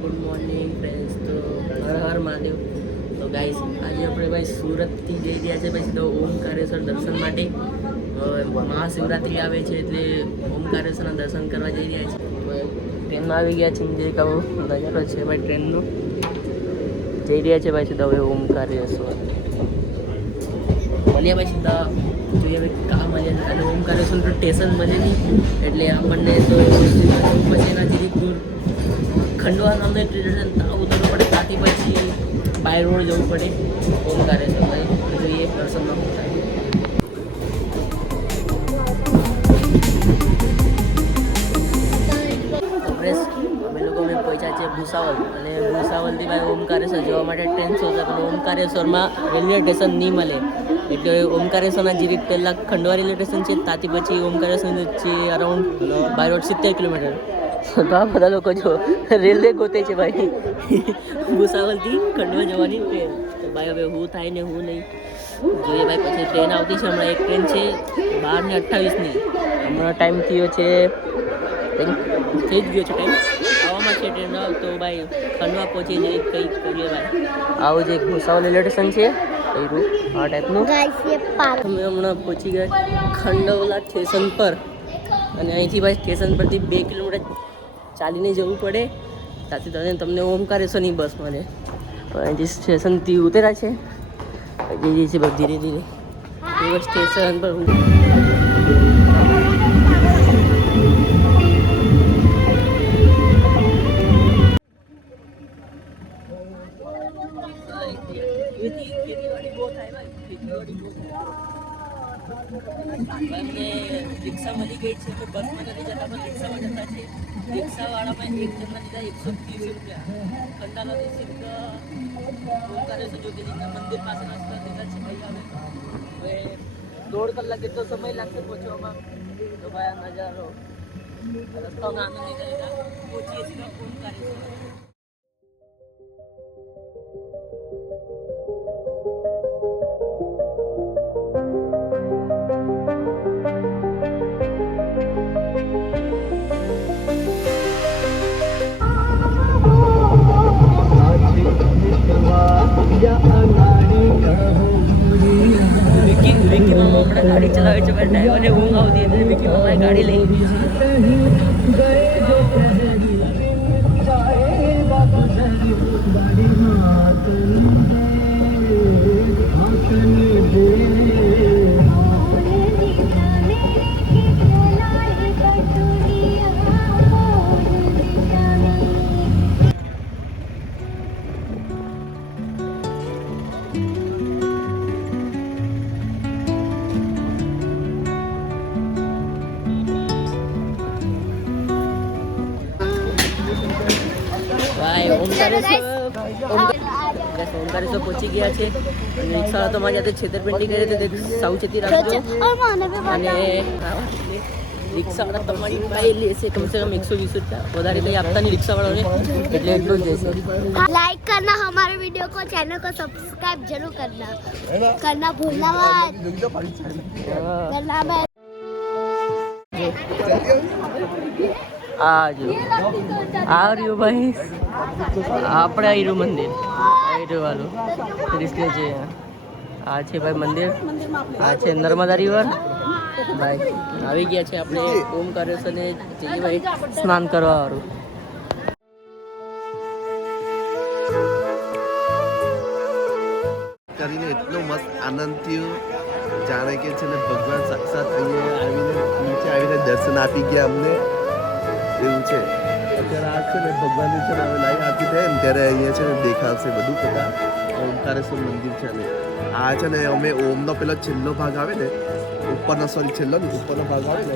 Good morning friends. તો હર હર મહાદેવ. તો guys આજે આપણે ભાઈ સુરતથી જઈ રહ્યા છે ભાઈ સીધો ઓમકારેશ્વર દર્શન માટે. મહાશિવરાત્રિ આવે છે એટલે ઓમકારેશ્વરના દર્શન કરવા જઈ રહ્યા છે. ટ્રેનમાં આવી ગયા છે જે કહો નજારો છે ભાઈ ટ્રેનનો. જઈ રહ્યા છે ભાઈ સીધા હવે ઓમકારેશ્વર. મળ્યા ભાઈ સીધા જોઈએ ભાઈ કામ મળ્યા અને ઓમકારેશ્વર તો સ્ટેશન મળે નહીં એટલે આપણને તો પછી એનાથી દૂર ખંડવા નામનું સ્ટેશન ઉતરવું પડે. ત્યાંથી પછી બાય રોડ જવું પડે ઓમકારેશ્વર ભાઈ. જોઈએ દર્શનમાં શું થાય. અમે લોકો પહોંચ્યા છે ભૂસાવલ અને ભૂસાવલથી ભાઈ ઓમકારેશ્વર જવા માટે ટ્રેન શોધતા પણ ઓમકારેશ્વરમાં રેલવે સ્ટેશન નહીં મળે એટલે ઓમકારેશ્વરના જે રીત પહેલાં ખંડવા રેલવે સ્ટેશન છે ત્યાંથી પછી ઓમકારેશ્વર છે અરાઉન્ડ બાય રોડ 70 કિલોમીટર. તો આ બધા લોકો જો રેલવે ગોતે છે ભાઈ ભૂસાવલથી ખંડવા જવાની ટ્રેન. તો ભાઈ હવે હું થાય ને હું નહીં જોઈએ ભાઈ. પછી ટ્રેન આવતી છે હમણાં. એક ટ્રેન છે 12:28ની. હમણાં ટાઈમ થયો છે થઈ જ ગયો છે ટાઈમ આવવામાં છે ટ્રેન. તો ભાઈ ખંડવા પહોંચી જઈ કંઈક કરીએ ભાઈ. આવું જે ભૂસાવલ રેલવે સ્ટેશન છે કર્યું આ ટાઈપનું. અમે હમણાં પહોંચી ગયા ખંડવલા સ્ટેશન પર અને અહીંથી ભાઈ સ્ટેશન પરથી 2 કિલોમીટર ચાલીને જવું પડે. ત્યાંથી તમને ઓમકારેશ્વરની બસ મળે. અહીંથી સ્ટેશનથી ઉતર્યા છે જઈએ છીએ બસ ધીરે ધીરે સ્ટેશન પર. રિક્ષા મળી ગઈ છે તો બસમાં નથી જતા પણ રિક્ષામાં જતા છે. રિક્ષાવાળામાં એક જણના લીધા 130 રૂપિયા. ખંડાલાથી સીધા ઓમકારેશ્વર જ્યોતિર્લિંગના મંદિર પાસેના રસ્તા દીધા છે ભાઈ. હવે 1.5 કલાક જેટલો સમય લાગશે પહોંચવામાં. તો ભાઈ આ નજારો રસ્તાનો આનંદ લીધા પહોંચીએ સીધા ઓમકારેશ્વર. વિકી મામા હમણાં ગાડી ચલાવે છે ભાઈ. ડ્રાઈવરને ઊંઘ આવતી એટલે વિકી મામાએ ગાડી લઈ લીધી ઓમકારેશ્વર પહોંચી ગયા છે. રિક્ષા તો મારી જાતે છેતરપિંડી કરી તો સાવચેતી રાખજો. અને રિક્ષાવાળા તમારી પાસે લેશે કમસે કમ 120 રૂપિયા. વધારે લઈ આપતા નહીં રિક્ષાવાળાને એટલે એટલું જ લેશે. लाइक करना हमारे वीडियो को चैनल को सब्सक्राइब जरूर करना भूलना मत. આ જો આ રહ્યું ભાઈ આપણે આ રહ્યું મંદિર. વાળું ડિસ્પ્લે છે. આ છે ભાઈ મંદિર. આ છે નર્મદા રિવર ભાઈ. આવી ગયા છે આપણે ઓમકારેશ્વર ને ભાઈ સ્નાન કરવા વાળું. કરીને એટલો મસ્ત આનંદ થયો જાણે કે છે ને ભગવાન સાક્ષાત અહીંયા આવીને નીચે આવીને દર્શન આપી ગયા અમને એવું છે. અત્યારે આ છે ને ભગવાનની છે ને હવે લાઈવ આપી દે ને ત્યારે અહીંયા છે ને દેખાશે બધું બધા. ઓમકારેશ્વર મંદિર છે ને આ છે ને અમે ઓમનો પેલો છેલ્લો ભાગ આવે ને ઉપરનો છેલ્લો ને ઉપરનો ભાગ આવે ને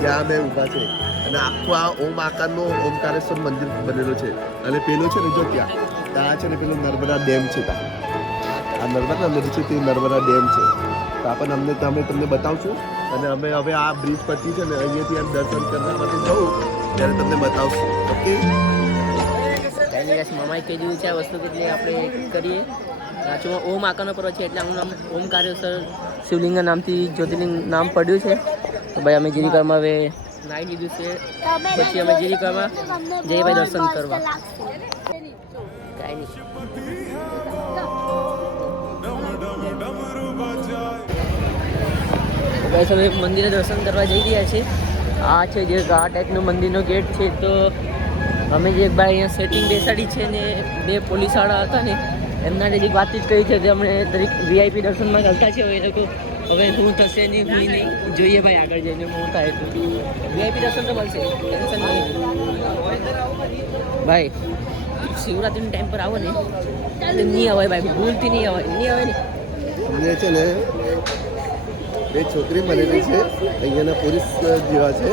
ત્યાં અમે ઊભા છે અને આખું આ ઓમ આકારનો ઓમકારેશ્વર મંદિર બનેલો છે. અને પેલું છે ને જો ત્યાં છે ને પેલું નર્મદા ડેમ છે. આ નર્મદા નદી છે તે નર્મદા ડેમ છે. તો આપણને અમે તમને બતાવશું અને અમે હવે આ બ્રિજ પરથી છે ને અહીંયાથી આમ દર્શન કરવા માટે જવું ત્યારે તમને બતાવશું. ઓકે મામાએ કહી દીધું છે આ વસ્તુ કેટલી આપણે કરીએ. રાજુમાં ઓમ આકારનો પર્વત છે એટલે આનું નામ ઓમકારેશ્વર શિવલિંગના નામથી જ્યોતિર્લિંગ નામ પડ્યું છે. તો ભાઈ અમે જીરીકરમાં હવે નાઈ લીધું છે તમે પછી અમે જીરીકામાં જઈએ ભાઈ દર્શન કરવા લાગશે કાંઈ નહીં બસ અમે મંદિરે દર્શન કરવા જઈ રહ્યા છીએ આ છે જે આ ટાઈપનું મંદિરનો ગેટ છે તો અમે જે એક ભાઈ અહીંયા સેટિંગ બેસાડી છે ને 2 પોલીસવાળા હતા ને એમના નજીક વાતચીત કરી છે કે અમને દરેક વીઆઈપી દર્શનમાં ચાલતા છે એ લોકો હવે શું થશે નહીં હું નહીં જોઈએ ભાઈ આગળ જઈને શું થાય તો વીઆઈપી દર્શન તો મળશે ટેન્શન નહીં ભાઈ શિવરાત્રિના ટાઈમ પર આવો ને એટલે નહીં અવાય ભાઈ ભૂલથી નહીં અવાય ને અમને છે ને બે છોકરી મળેલી છે અહીંયાના પોલીસ જેવા છે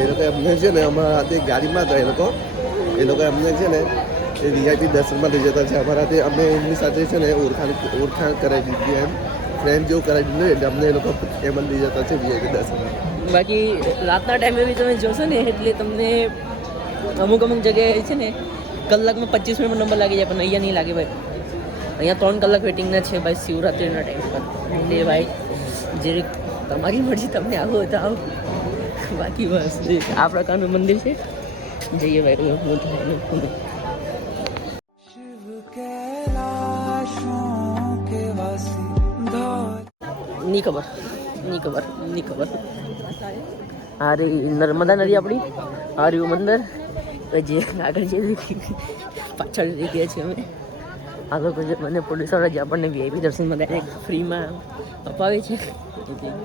એ લોકો અમને છે ને અમારા હાથે ગાડીમાં હતા એ લોકો અમને છે ને એ વીઆઈપી દર્શનમાં લઈ જતા છે અમારા હાથે અમે એમની સાથે છે ને ઓળખાણ કરાવી દીધી એમ ફ્રેન્ડ જેવું કરાવી દીધું એટલે અમને એ લોકો એમ લઈ જતા છે વીઆઈપી દર્શનમાં બાકી રાતના ટાઈમે બી તમે જોશો ને એટલે તમને અમુક જગ્યાએ છે ને કલાકમાં 25 મિનિટનો નંબર લાગી જાય પણ અહીંયા નહીં લાગે ભાઈ અહીંયા 3 કલાક વેટિંગના છે ભાઈ શિવરાત્રિના ટાઈમ પર એટલે ભાઈ જે તમારી મરજી તમને આવો તો આવો બાકી બસ આ પ્રકારનું મંદિર છે જઈએ ભાઈ હું નહીં ખબર અરે નર્મદા નદી આપણી આ રહ્યું મંદિર જે આગળ જે પાછળ રહી ગયા છીએ અમે આ લોકો જે મને પોલીસવાળા જે આપણને વીઆઈપી દર્શનમાં ડાયરેક્ટ ફ્રીમાં અપાવે છે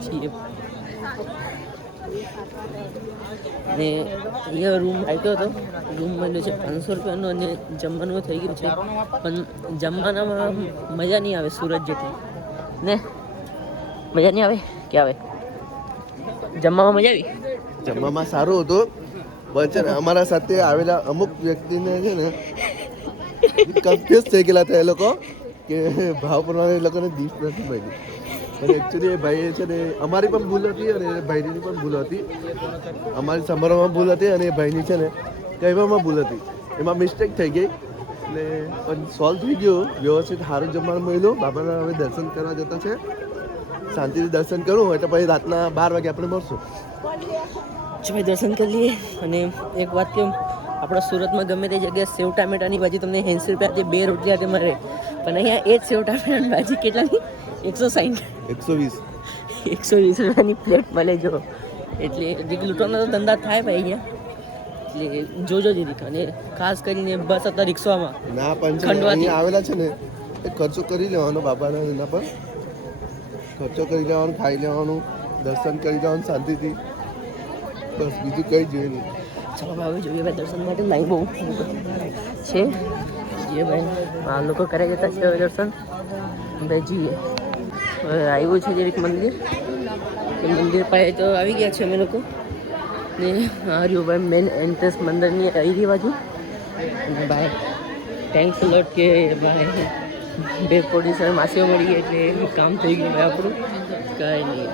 છીએ ને અહીંયા રૂમ આપ્યો હતો રૂમ મળ્યો છે 500 રૂપિયાનો અને જમવાનું થઈ ગયું છે પણ જમવાનામાં મજા નહીં આવે સુરત જેટલી ને મજા નહીં આવે કે આવે જમવામાં મજા આવી જમવામાં સારું હતું પણ છે ને અમારા સાથે આવેલા અમુક વ્યક્તિને છે ને કન્ફ્યુઝ થઈ ગયેલા હતા એ લોકો કે ભાવ પ્રમાણે એ લોકોને ડીશ નથી મળી પણ એકચ્યુઅલી એ ભાઈએ છે ને અમારી પણ ભૂલ હતી અને એ ભાઈની પણ ભૂલ હતી અમારી સંભાળવામાં ભૂલ હતી અને એ ભાઈની છે ને કહેવામાં ભૂલ હતી એમાં મિસ્ટેક થઈ ગઈ એટલે પણ સોલ્વ થઈ ગયું વ્યવસ્થિત સારું જમવાનું મળ્યું બાબાના હવે દર્શન કરવા જતા છે શાંતિથી દર્શન કરવું હોય તો પછી રાતના 12 વાગે આપણે મળશું ભાઈ દર્શન કરી લઈએ અને એક વાત કેમ આપણા સુરતમાં ગમે તે જગ્યાએ સેવ ટામેટાની ભાજી તમને 80 રૂપિયા 2 રોટલી હાથે મળે પણ અહીંયા એ જ સેવ ટામેટાની ભાજી કેટલાની 120 રૂપિયાની પ્લેટ મળે જો એટલે જે લૂંટવાના તો ધંધા થાય ભાઈ અહીંયા એટલે જોજો જીરીક અને ખાસ કરીને બસ હતા રિક્ષામાં ના પણ અહીંયા આવેલા છે ને એ ખર્ચો કરી લેવાનો બાબાના એના પર ખર્ચો કરી લેવાનું ખાઈ લેવાનું દર્શન કરી લેવાનું શાંતિથી બસ બીજું કંઈ જોઈએ નહીં ચાલો ભાઈ જોઈએ ભાઈ દર્શન માટે લાઈન બહુ છે જઈએ ભાઈ આ લોકો કરે જતા છે હવે દર્શન ભાઈ જઈએ હવે આવ્યું છે જે એક મંદિર એ મંદિર પાસે તો આવી ગયા છે અમે લોકો ને આ રહ્યું ભાઈ મેન એન્ટ્રન્સ મંદિરની આવી બાજુ અને ભાઈ થેન્ક્સ લોટ કે ભાઈ 2 પોલીસ માસીઓ મળી ગઈ એટલે કામ થઈ ગયું ભાઈ આપણું કાંઈ નહીં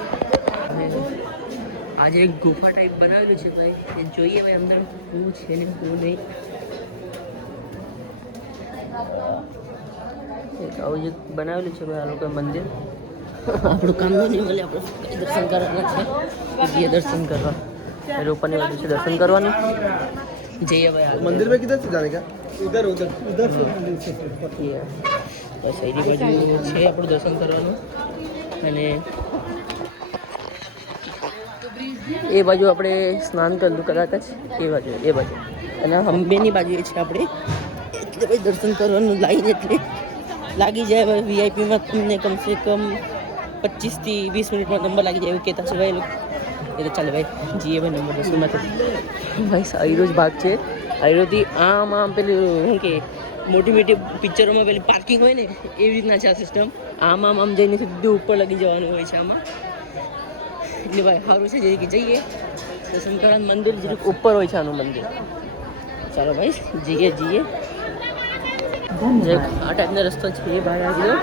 આજે એક ગુફા ટાઈપ બનાવેલું છે ભાઈ એ જોઈએ ભાઈ અંદર શું છે ને શું નહીં એક આવું જે બનાવેલું છે ભાઈ આ લોકો મંદિર આપણું કામ નહીં મળે આપણે દર્શન કરવાના છે જઈએ દર્શન કરવા રોપવાની બાજુ છે દર્શન કરવાનું જઈએ ભાઈ મંદિર में किधर से जाने का ઉધર બસ એની બાજુ છે આપણું દર્શન કરવાનું અને એ બાજુ આપણે સ્નાન કરેલું કદાચ એ બાજુ અને અંબેની બાજુ એ છે આપણે એટલે ભાઈ દર્શન કરવાનું લાઈન એટલે લાગી જાય ભાઈ વીઆઈપીમાં તમને કમસે કમ 25 થી 20 મિનિટમાં નંબર લાગી જાય એવું કહેતા છે ભાઈ એ તો ચાલે ભાઈ જીએ ભાઈ નંબર દર્શનમાં ભાઈ આયરો જ ભાગ છે આયરોથી આમ પેલું શું કે મોટી પિક્ચરોમાં પેલી પાર્કિંગ હોય ને એવી રીતના છે આ સિસ્ટમ આમ જઈને સીધું ઉપર લગી જવાનું હોય છે આમાં એટલે ભાઈ સારું છે જે કે જઈએ દર્શન કરવાનું મંદિર જે ઉપર હોય છે આનું મંદિર ચાલો ભાઈ જઈએ આ ટાઈપનો રસ્તો છે એ ભાઈ આગળ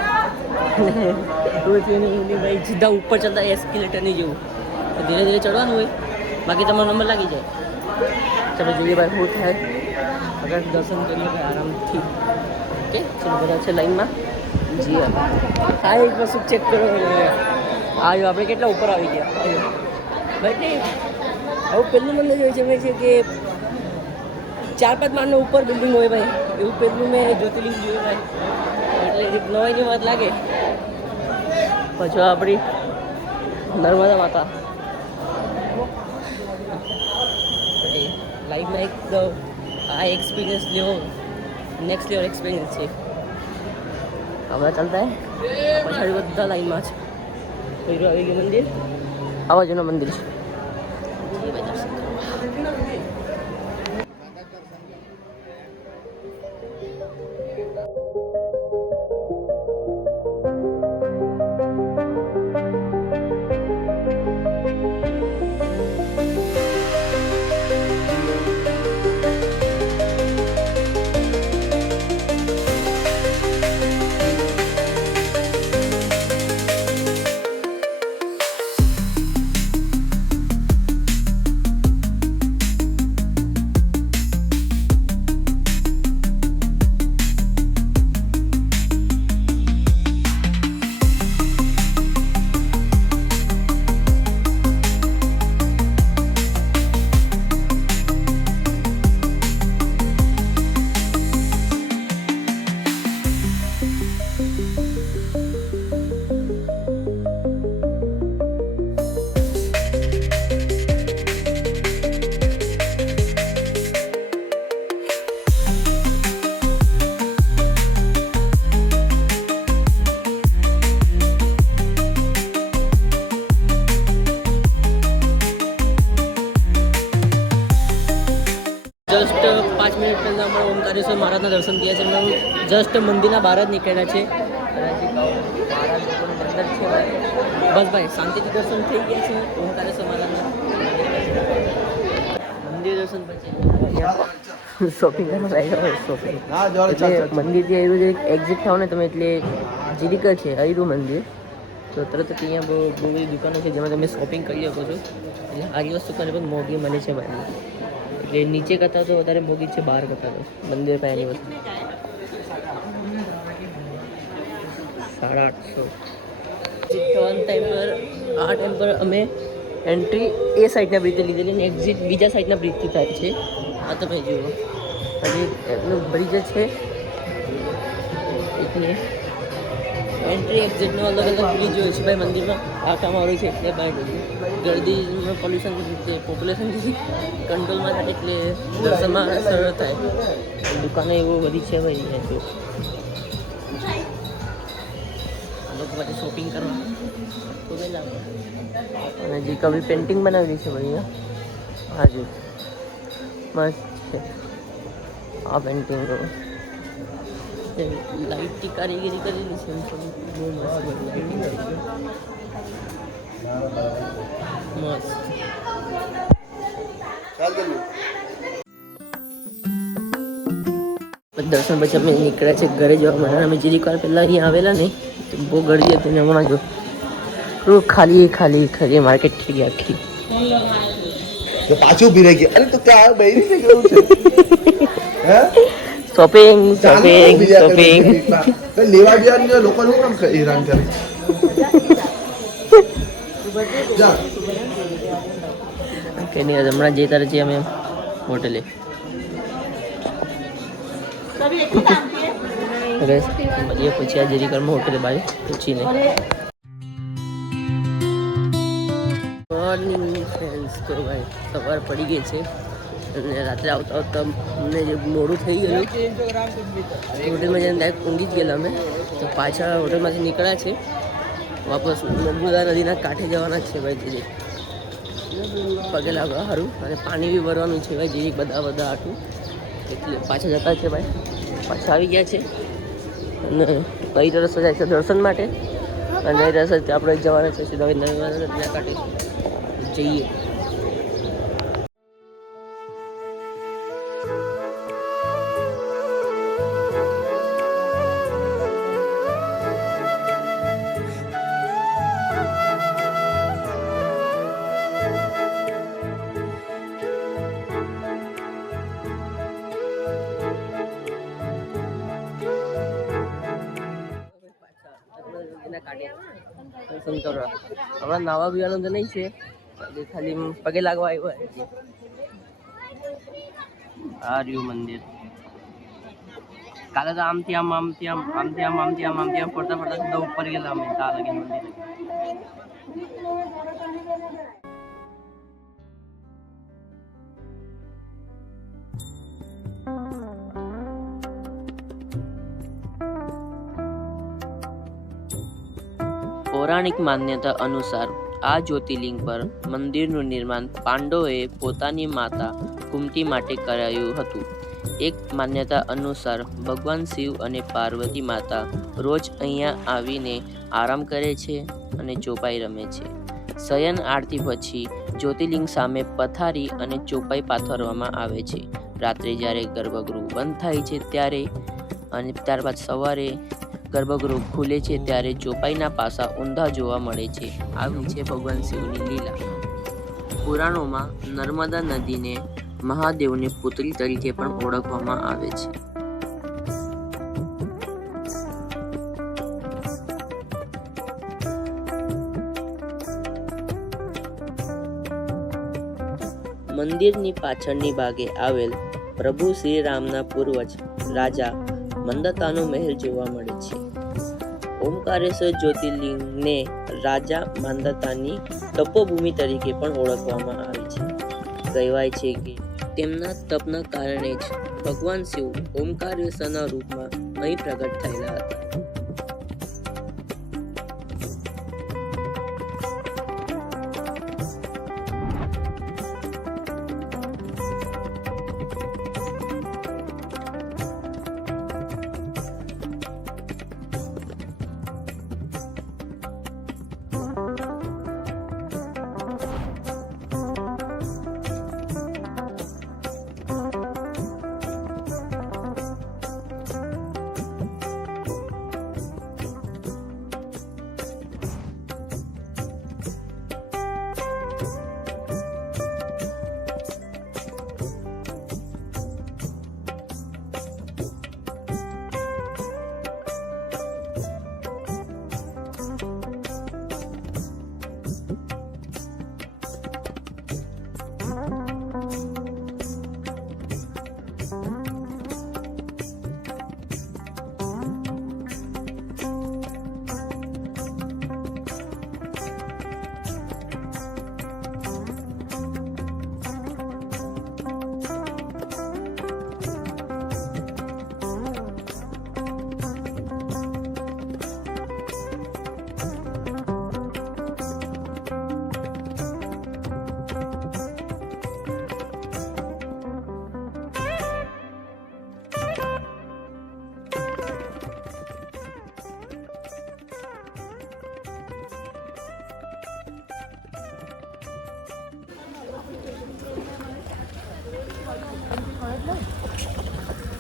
ભાઈ સીધા ઉપર ચડતા એસ્કેલેટરની જેવું ધીરે ધીરે ચડવાનું હોય બાકી તમારો નંબર લાગી જાય ચાલો જઈએ ભાઈ શું થાય આગળ દર્શન કરીએ ભાઈ આરામથી ઓકે ચલો બધા છે લાઈનમાં જઈએ હા એક વસ્તુ ચેક કરો આવ્યો આપણે કેટલા ઉપર આવી ગયા ભાઈ આવું પહેલું મને જોયું છે કે 4-5 માળનો ઉપર બિલ્ડિંગ હોય ભાઈ, એવું પહેલું મેં જ્યોતિર્લિંગ જોયું ભાઈ, એટલે એક નવાઈની વાત લાગે. પછી આપણી નર્મદા માતા લાઈફમાં એક આ એક્સપિરિયન્સ લેવો નેક્સ્ટ લેવલ એક્સપિરિયન્સ છે. હમણાં ચાલતા પછાડી બધા લાઈનમાં છે. પહેલું આવી ગયું મંદિર, આ બાજુનું મંદિર છે. જસ્ટ 5 મિનિટ પહેલાં અમારા ઓમકારેશ્વર મહારાજના દર્શન થયા છે. અમે જસ્ટ મંદિરના બહાર જ નીકળ્યા છે. અંદર છે બસ ભાઈ, શાંતિથી દર્શન થઈ ગયા છે ઓમકારેશ્વર મહારાજના મંદિર દર્શન પછી શોપિંગ કરવા આવ્યા. શોપિંગ એટલે મંદિરથી આવ્યું છે, એક્ઝિટ થાવ ને તમે એટલે જીરીકર છે આવ્યું મંદિર, તો તરત જ અહીંયા બહુ બધી દુકાનો છે જેમાં તમે શોપિંગ કરી શકો છો. એટલે આવી વસ્તુ ખરેખર મોંઘી મળે છે મારી, એટલે નીચે કરતાં તો વધારે મોંઘી છે બહાર કરતાં તો મંદિર પાસેની વસ્તુ. 850 ટાઈમ પર આ ટાઈમ પર અમે એન્ટ્રી એ સાઈડના બ્રિજથી લીધેલી ને એક્ઝિટ બીજા સાઈડના બ્રિજથી થાય છે. આ તમે જુઓ હજી એમનું બ્રિજ છે એટલે એન્ટ્રી એક્ઝિટનો અલગ અલગ બ્રિજ હોય છે ભાઈ મંદિરમાં. આ કામ આવ્યું છે એટલે ભાઈ ગરદીમાં પોલ્યુશન પોપ્યુલેશન કંટ્રોલમાં થાય એટલે દર્શનમાં સરળ થાય. દુકાનો એવું બધી છે ભાઈ જો લોકો માટે શોપિંગ કરવા તો પહેલાં. અને જે કવિ પેઇન્ટિંગ બનાવેલી છે ભાઈ અહીંયા હાજી મસ્ત છે આ પેઇન્ટિંગ. લાઇટની કારીગરી કરેલી છે બહુ મસ્ત લાઇટિંગ કરેલી મસ્ત. દર્શન પછી અમે નીકળ્યા છે ઘરે જવા માટે. અમે જીરીક વાર પહેલાં અહીંયા આવેલા ને તો બહુ ગરદી હતી ને હમણાં જો ખાલી ખાલી ખાલી માર્કેટ થઈ ગઈ આખી. પાછું ઉભી રહી ગઈ. અરે તો ત્યાં બૈરી છે કેવું છે હે શોપિંગ શોપિંગ શોપિંગ લેવા દેવા લોકો શું કામ હેરાન કરે. કે નહીં હમણાં જતા રહે છીએ અમે હોટેલે. મળીએ પછી આ જેરીકરમાં હોટેલે બાય પૂછીને. મોર્નિંગ ફ્રેન્ડ્સ, તો ભાઈ સવાર પડી ગઈ છે અને રાત્રે આવતા આવતા અમને જે મોડું થઈ ગયેલું હોટેલમાં જઈને ડાયરેક્ટ ઊંઘી જ ગયેલા અમે. તો પાછા હોટેલમાંથી નીકળ્યા છે વાપસ નર્મદા નદીના કાંઠે જવાના જ છે ભાઈ. જે પગે લાગવા સારું અને પાણી બી ભરવાનું છે ભાઈ જે બધા આટલું એટલે પાછા જતા છે ભાઈ. પાછા આવી ગયા છે અને કઈ રસ્તો જાય છે દર્શન માટે અને એ રસ્તે આપણે જવાના છે સીધા નર્મદા નદીના કાંઠે જઈએ. દર્શન કરવા હમણાં નાવા પીવાનું તો નહીં છે ખાલી પગે લાગવા આવ્યો. આ રહ્યું મંદિર. કાલે તો આમથી આમ ફરતા સીધા ઉપર ગયેલા અમે ત્યાં લગી મંદિર. પૌરાણિક માન્યતા અનુસાર આ જ્યોતિર્લિંગ પર મંદિરનું નિર્માણ પાંડવોએ પોતાની માતા કુંતી માટે કરાયું હતું. એક માન્યતા અનુસાર ભગવાન શિવ અને પાર્વતી માતા રોજ અહીંયા આવીને આરામ કરે છે અને ચોપાઈ રમે છે. શયન આરતી પછી જ્યોતિર્લિંગ સામે પથારી અને ચોપાઈ પાથરવામાં આવે છે. રાત્રે જ્યારે ગર્ભગૃહ બંધ થાય છે ત્યારે અને ત્યારબાદ સવારે ગર્ભગૃહ ખુલે છે ત્યારે ચોપાઈના પાસા ઊંધા જોવા મળે છે. આવી છે ભગવાન શિવની લીલા. પુરાણોમાં નર્મદા નદીને મહાદેવની પુત્રી તરીકે પણ ઓળખવામાં આવે છે. મંદિરની પાછળની ભાગે આવેલ પ્રભુ શ્રી રામના પૂર્વજ રાજા મંદતાનો મહેલ જોવા મળે છે. ઓમકારેશ્વર જ્યોતિર્લિંગને રાજા માંદતાની તપોભૂમિ તરીકે પણ ઓળખવામાં આવે છે. કહેવાય છે કે તેમના તપના કારણે જ ભગવાન શિવ ઓમકારેશ્વરના રૂપમાં અહીં પ્રગટ થયેલા હતા.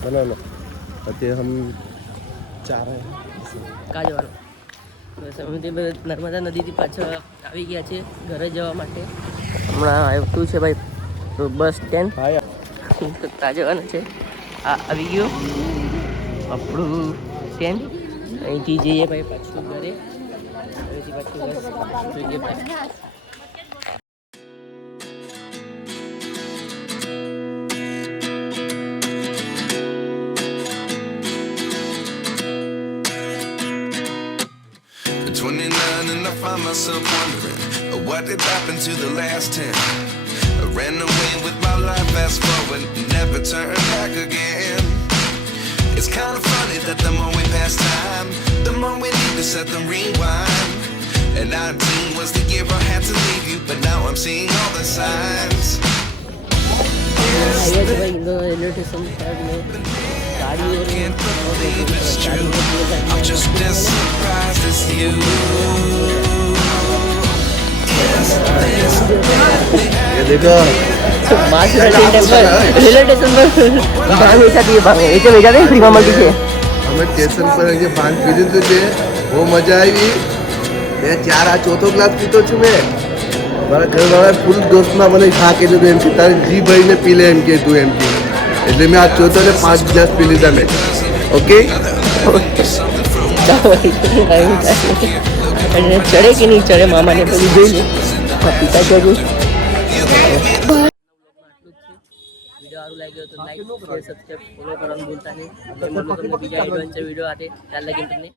બના લો. અત્યારે હમ ચાર કા જવાનું? બસ અમે તે નર્મદા નદીથી પાછળ આવી ગયા છે ઘરે જવા માટે. હમણાં આવતું છે ભાઈ તો બસ સ્ટેન્ડ ત્યાં જવાનું છે. આ આવી ગયું આપણું સ્ટેન્ડ. અહીંથી જઈએ ભાઈ પાછું ઘરે. અહીંથી પાછું બસ જોઈએ ભાઈ. And I find myself wondering what did happen to the last 10. I ran away with my life, fast forward, never turn back again. It's kind of funny that the more we pass time, the more we need to set them rewind. And 19 was the year I had to leave you, but now I'm seeing all the signs. આવ્યા છે ભાઈ Indore railway station સાહેબ ને ગાડી I'm just as surprised as you. ये देखो railway station પર ભાંગ વેચાતી ભાંગ એ તો વેચાતી ફ્રીમાં મળતી છે. અમે સ્ટેશન પર જે ભાંગ પી લીધું છે બહુ મજા આવી. મેં આ ચોથો ગ્લાસ પીતો છું મેં. મારા ઘરવાળા ફૂલ દોસ્તમાં મને ખા કે દીધું એમ કે તારે જી ભાઈને પી લે એમ કે તું એમ કે એટલે મેં આ ચોથો ને 5 ગ્લાસ પી લીધા મેં. ઓકે ચડે કે નહીં ચડે મામાને પછી જોઈ લે. પીતા જજો. વિડીયો સારું લાગ્યો તો લાઈક શેર સબસ્ક્રાઈબ ફોલો કરવાનું ભૂલતા નહીં. તમને બીજા એડવેન્ચર વિડીયો આતે ત્યાર લગી તમને